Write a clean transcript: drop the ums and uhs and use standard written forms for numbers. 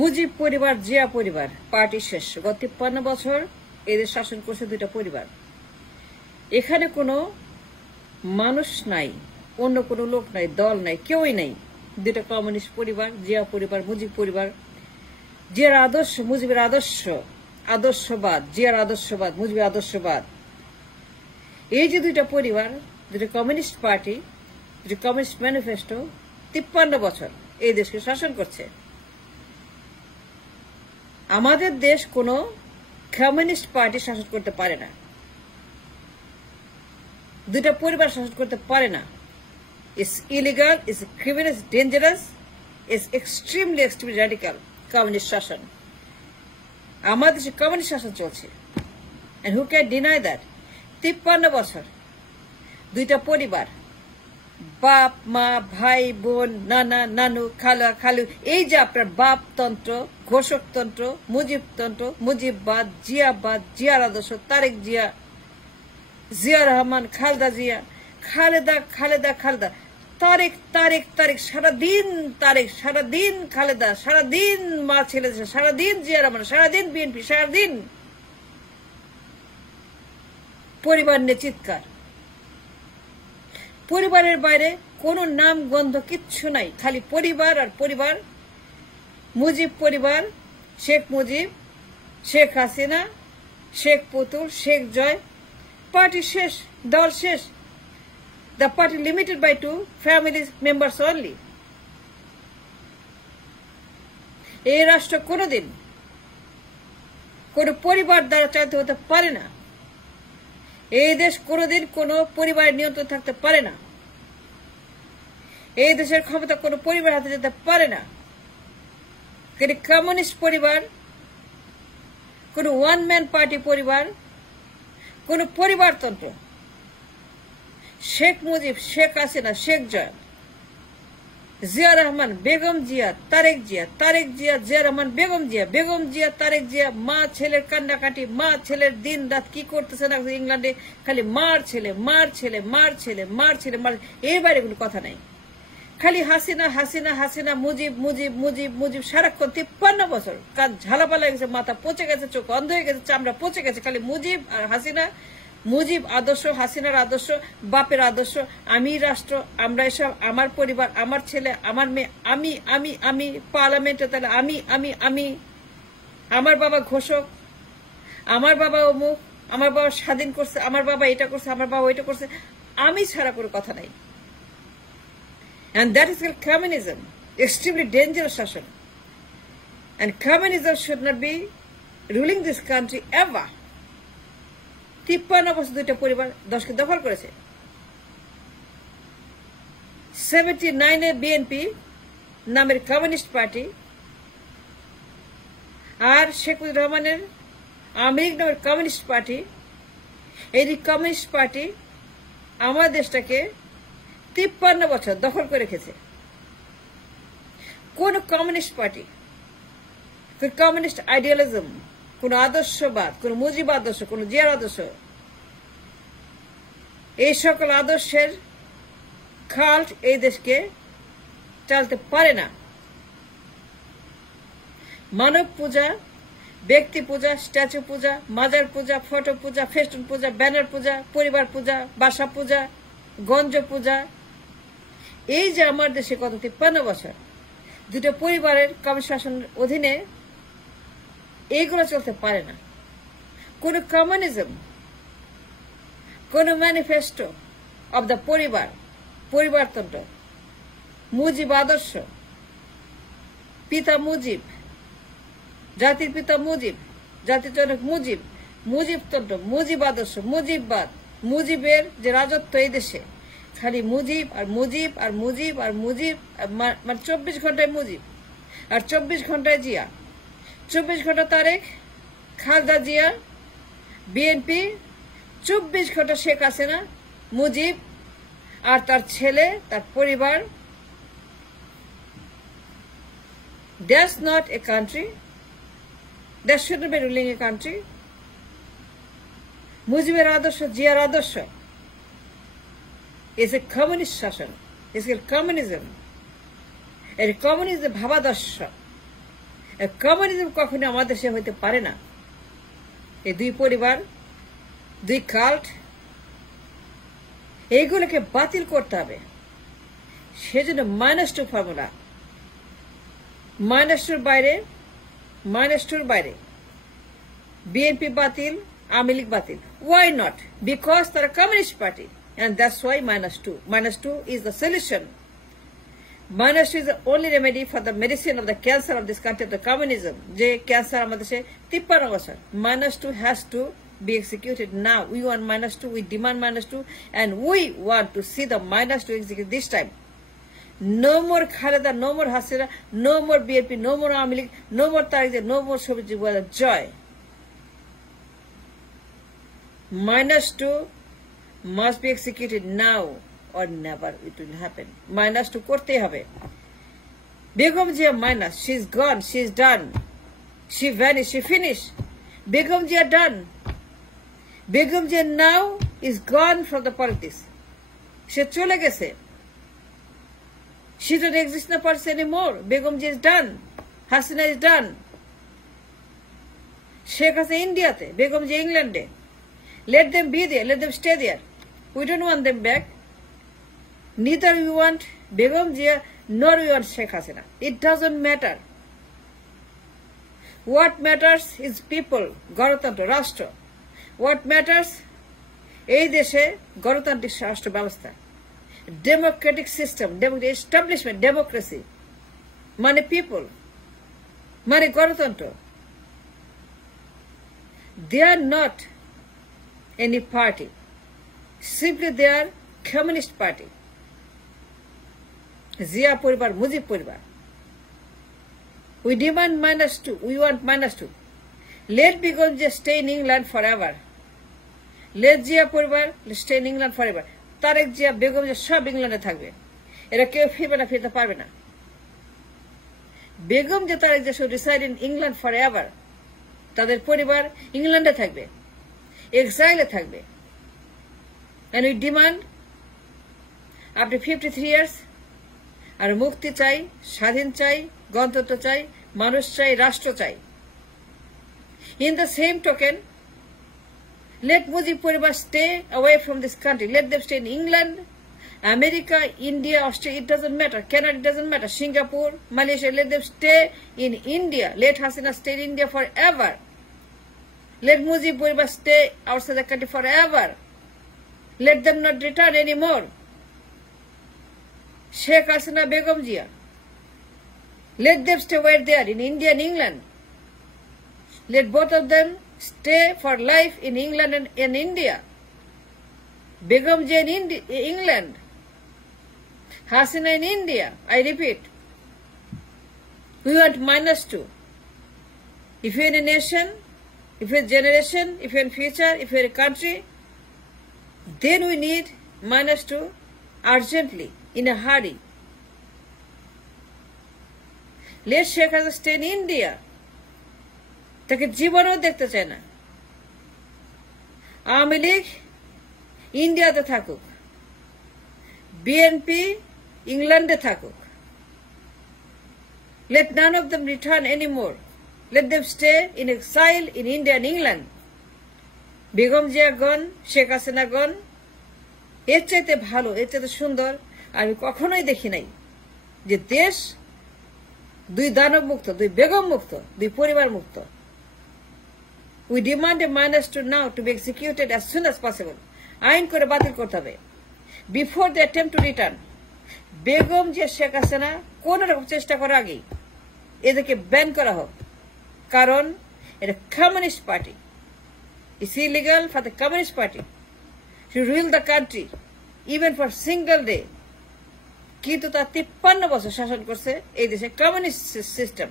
মুজিব পরিবার, জিয়া পরিবার, পার্টি শেষ। গত ৫৩ বছর এদের শাসন করছে দুইটা পরিবার। এখানে কোনো মানুষ নাই, অন্য কোনো লোক নাই, দল নাই, কেউই নাই। দুইটা কমিউনিস্ট পরিবার, জিয়া পরিবার, মুজিব পরিবার। জিয়ার আদর্শ, মুজিবের আদর্শ, আদর্শবাদ, জিয়ার আদর্শবাদ, মুজিবের আদর্শবাদ। এই যে দুইটা পরিবার, দুইটা কমিউনিস্ট পার্টি, দুইটা কমিউনিস্ট ম্যানিফেস্টো ৫৩ বছর এই দেশকে শাসন করছে। আমাদের দেশ কোনো কমিউনিস্ট পার্টি শাসন করতে পারে না, দুইটা পরিবার শাসন করতে পারে না। It's illegal, it's criminal, it's dangerous, it's extremely radical communist শাসন। আমাদের দেশে কমিউনিস্ট শাসন চলছে। And who can deny that? ৫৩ বছর দুইটা পরিবার, বাপ মা, ভাই বোন, নানা নানু, খালা খালু, এই যে আপনার বাপতন্ত্র, ঘোষকতন্ত্র, মুজিবতন্ত্র, মুজিববাদ, জিয়াবাদ, জিয়ার আদর্শ, তারেক জিয়া, জিয়া রহমান, খালেদা জিয়া, খালেদা খালেদা খালেদা, তারেক তারেক তারেক, সারাদিন তারেক, সারাদিন খালেদা, সারাদিন মা ছেলে, সারাদিন জিয়া রহমান, সারাদিন বিএনপি, সারাদিন পরিবার নিয়ে চিৎকার। পরিবারের বাইরে কোনো নাম গন্ধ কিচ্ছু নাই, খালি পরিবার আর পরিবার। মুজিব পরিবার, শেখ মুজিব, শেখ হাসিনা, শেখ পুতুল, শেখ জয়, পার্টি শেষ, দল শেষ। The party limited by 2 family members only. এই রাষ্ট্র কোনোদিন কোন পরিবার দ্বারা চালিত হতে পারে না। এই দেশ কোনোদিন কোনো পরিবারের নিয়ন্ত্রণ থাকতে পারে না। এই দেশের ক্ষমতা কোনো পরিবার হাতে যেতে পারে না। কিন্তু কমিউনিস্ট পরিবার, কোন ওয়ান ম্যান পার্টি পরিবার, কোন পরিবারতন্ত্র, শেখ মুজিব, শেখ হাসিনা, শেখ জয়, জিয়া রহমান, বেগম জিয়া, তারেক জিয়া, তারেক জিয়া, জিয়া রহমান, বেগম জিয়া, বেগম জিয়া, তারেক জিয়া, মা ছেলের কান্নাকাটি, মা ছেলের দিন রাত কি করতেছে না ইংল্যান্ডে, খালি মার ছেলে, মার ছেলে, মার ছেলে, মার ছেলে, মার। এর বাইরে কোনো কথা নাই, খালি হাসিনা হাসিনা হাসিনা, মুজিব মুজিব মুজিব মুজিব, সারাক্ষণ ৫৩ বছর কান ঝালাপালা গেছে, মাথা পচে গেছে, চোখ অন্ধ হয়ে গেছে, চামড়া পচে গেছে, খালি মুজিব আর হাসিনা। মুজিব আদর্শ, হাসিনার আদর্শ, বাপের আদর্শ, আমি রাষ্ট্র, আমরা এসব, আমার পরিবার, আমার ছেলে, আমার মেয়ে, আমি আমি আমি পার্লামেন্টে, তাহলে আমি আমি আমি, আমার বাবা ঘোষক, আমার বাবা অমুক, আমার বাবা স্বাধীন করছে, আমার বাবা এটা করছে, আমার বাবা ওইটা করছে, আমি ছাড়া কোনো কথা নাই। And that is called communism, extremely dangerous শাসন। And communism should not be ruling this country ever. ৫৩ বছর দুইটা পরিবার দেশকে দখল করেছে। 79-এ বিএনপি নামের কমিউনিস্ট পার্টি আর শেখ মুজিবুর রহমানের আওয়ামী লীগ নামের কমিউনিস্ট পার্টি, এই কমিউনিস্ট পার্টি আমার দেশটাকে ৫৩ বছর দখল করে রেখেছে। কোন কমিউনিস্ট পার্টি, কোন কমিউনিস্ট আইডিয়ালিজম, কোন আদর্শবাদ, কোন মুজিব আদর্শ, কোন জিয়ার আদর্শ, এই সকল আদর্শের খাল্ট এই দেশকে চালাতে পারে না। মানব পূজা, ব্যক্তি পূজা, স্ট্যাচু পূজা, মাজার পূজা, ফটো পূজা, ফেস্টুন পূজা, ব্যানার পূজা, পরিবার পূজা, বাসা পূজা, গঞ্জ পূজা, এই যে আমার দেশে গত ৫৩ বছর দুটো পরিবারের কমিউনিস্ট শাসনের অধীনে এইগুলো চলতে পারে না। কোন কমিউনিজম, কোন ম্যানিফেস্টো অব দ্য পরিবার, পরিবারতন্ত্র, মুজিব আদর্শ, পিতা মুজিব, জাতির পিতা মুজিব, জাতির জনক মুজিব, মুজিবতন্ত্র, মুজিব আদর্শ, মুজিববাদ, মুজিবের যে রাজত্ব এই দেশে, খালি মুজিব আর মুজিব আর মুজিব আর মুজিব, মানে ২৪ ঘন্টায় মুজিব আর ২৪ ঘন্টায় জিয়া, ২৪ ঘন্টা তারেক, খালেদা জিয়া, বিএনপি, ২৪ ঘন্টা শেখ হাসিনা, মুজিব আর তার ছেলে, তার পরিবার। That's not a country. That shouldn't be ruling a country. মুজিবের আদর্শ, জিয়ার আদর্শ is a communist শাসন, is a communism. এর কমিউনিজম ভাবাদর্শ, কমিউনিজম কখনো আমাদের দেশে হইতে পারে না। এই দুই পরিবার, দুই কাল্ট, এইগুলোকে বাতিল করতে হবে। সেজন্য -2 ফর্মুলা, -2 বাইরে বিএনপি বাতিল, আওয়ামী লীগ বাতিল। Why not? Because তারা communist party, and that's why -2. -2 is the solution. -2 is the only remedy for the medicine of the cancer of this country, the communism. যে ক্যান্সার আমাদের দেশে 53 বছর। -2 has to be executed now. We want -2. We demand -2, and we want to see the -2 executed this time. No more Khaleda, no more Hasina, no more BNP, no more Aওয়ামী League, no more Tariq, no more Shobit Joy. -2 must be executed now or never it will happen. -2 করতে হবে। Begum Zia minus, she's gone, she's done. She vanished, she finished. Begum Jia done. Begum Jia now is gone from the politics. She chole gese. She don't exist in the politics anymore. Begum Jia is done. Hasina is done. Sheikh Hasina India te. Begum Jia England te. Let them be there. Let them stay there. We don't want them back. Neither we want Begum Jia nor we want Sheikh Hasina. It doesn't matter. What matters is people, গণতন্ত্র, রাষ্ট্র। What matters এই দেশে গণতান্ত্রিক রাষ্ট্র ব্যবস্থা, Democratic system, establishment, democracy মানে people, মানে গণতন্ত্র। They are not any party. Simply they are communist party. Zia পরিবার, মুজিব পরিবার। We demand -2. We want -2. Let Begum Jia stay in England forever. Let Jia পরিবার stay in England forever. Tarique Zia, Begum Zia সব ইংল্যান্ডে থাকবে। এরা কেউ ফিরতে পারবে না। Begum Zia, Tarique Zia should reside in England forever. তাদের পরিবার ইংল্যান্ডে থাকবে, এক্সাইলে থাকবে। And we demand after 53 years আর মুক্তি চাই, স্বাধীন চাই, গণতন্ত্র চাই, মানুষ চাই, রাষ্ট্র চাই। In the same token, let Mujib পরিবার stay away from this country. Let them stay in England, America, India, Australia. It doesn't matter. Canada, it doesn't matter. Singapore, Malaysia. Let them stay in India. Let Hasina stay in India forever. Let Mujib পরিবার stay outside the country forever. Let them not return anymore. Sheikh Hasina, Begum Jia. Let them stay where they are, in India and England. Let both of them stay for life in England and in India. Begum Jia in England. Hasina in India. I repeat. We want -2. If you're in a nation, if you're a generation, if you're in future, if you're a country, then we need -2 urgently, in a hurry. Let Sheikh Hasina stay in India. তাকে জীবনও দেখতে চায় না। আওয়ামী লীগ ইন্ডিয়াতে থাকুক, BNP ইংল্যান্ডে থাকুক। Let none of them return anymore. Let them stay in exile in India and England. Begum Zia গন, শেখ হাসিনা গন। এর চাইতে ভালো, এর চাইতে সুন্দর আমি কখনোই দেখি নাই যে দেশ দুই দানব মুক্ত, দুই বেগম মুক্ত, দুই পরিবার মুক্ত। We demand a -2 now to be executed as soon as possible. আইন করে বাতিল করতে হবে। Before they attempt to return. Begum Zia, Sheikh Hasina কোন রকম চেষ্টা করার আগেই এদেরকে ব্যান করা হোক। কারণ এটা communist party. It's illegal for the communist party to rule the country even for single day. কিন্তু তা 53 বছর শাসন করছে এই দেশে কমিউনিস্ট সিস্টেম।